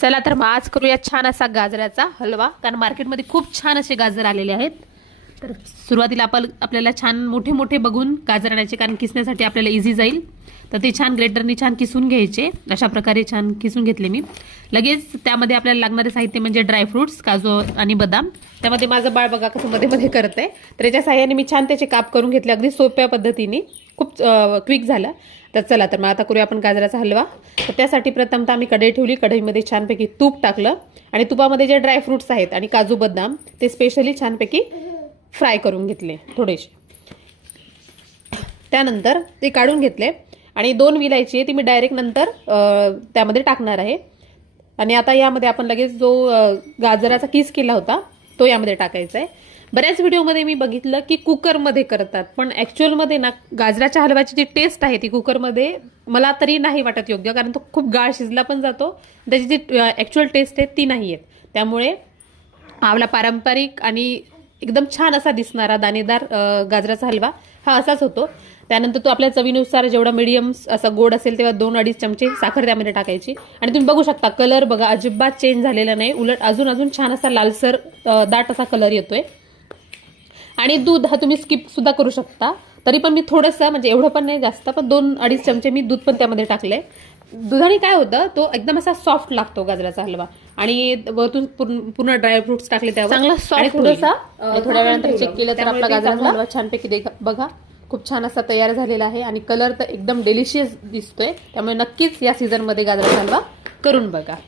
चला तर मग आज करूया छान असा गाजराचा हलवा, कारण मार्केटमध्ये खूप छान असे गाजर आलेले आहेत. तर सुरुवातीला आपल्याला छान मोठे मोठे बघून गाजर आणायचे, कारण किसण्यासाठी आपल्याला इझी जाईल. तर ते छान ग्रेटरनी छान किसून घ्यायचे. अशा प्रकारे छान किसून घेतले मी. लगेच त्यामध्ये आपल्याला लागणारे साहित्य म्हणजे ड्रायफ्रुट्स, काजू आणि बदाम. त्यामध्ये माझं बाळ बघा कसं मध्ये मध्ये करतंय, तर याच्या साहाय्याने मी छान त्याचे काप करून घेतले, अगदी सोप्या पद्धतीने. खूप क्विक झालं. तर चला तर मग आता करूया आपण गाजराचा हलवा. तर त्यासाठी प्रथमतः मी कढई ठेवली. कढईमध्ये छानपैकी तूप टाकलं आणि तुपामध्ये जे ड्रायफ्रुट्स आहेत आणि काजू बदाम ते स्पेशली छानपैकी फ्राय करून घेतले थोडेसे. त्यानंतर ते काढून घेतले आणि 2 विलायची आहे ती मी डायरेक्ट नंतर त्यामध्ये टाकणार आहे. आणि आता यामध्ये आपण लगेच जो गाजराचा किस केला होता तो यामध्ये टाकायचा आहे. बऱ्याच व्हिडिओमध्ये मी बघितलं की कुकरमध्ये करतात, पण ॲक्च्युअलमध्ये ना गाजराच्या हलव्याची जी टेस्ट आहे ती कुकरमध्ये मला तरी नाही वाटत योग्य, कारण तो खूप गाळ शिजला पण जातो. त्याची जी ॲक्च्युअल टेस्ट आहे ती नाही येत. त्यामुळे आपला पारंपरिक आणि एकदम छान असा दिसणारा दाणेदार गाजराचा हलवा हा असाच होतो. त्यानंतर तो आपल्या चवीनुसार जेवढा मीडियम असा गोड असेल तेव्हा 2-2.5 चमचे साखर त्यामध्ये टाकायची. आणि तुम्ही बघू शकता कलर बघा अजिबात चेंज झालेला नाही, उलट अजून छान असा लालसर दाट असा कलर येतोय. आणि दूध हा तुम्ही स्किप सुद्धा करू शकता. तरी पण मी थोडंसं, म्हणजे एवढं पण नाही जास्त, पण 2-2.5 चमचे मी दूध पण त्यामध्ये टाकले. दुधाने काय होतं, तो एकदम असा सॉफ्ट लागतो गाजराचा हलवा. आणि वरतून पूर्ण ड्रायफ्रुट्स टाकले त्यावर चांगला सॉफ्ट. थोडासा थोड्या वेळानंतर चेक केलं तर आपला गाजराचा हलवा छानपैकी बघा खूप छान असा तयार झालेला आहे. आणि कलर तर एकदम डेलिशियस दिसतोय. त्यामुळे नक्कीच या सीझनमध्ये गाजराचा हलवा करून बघा.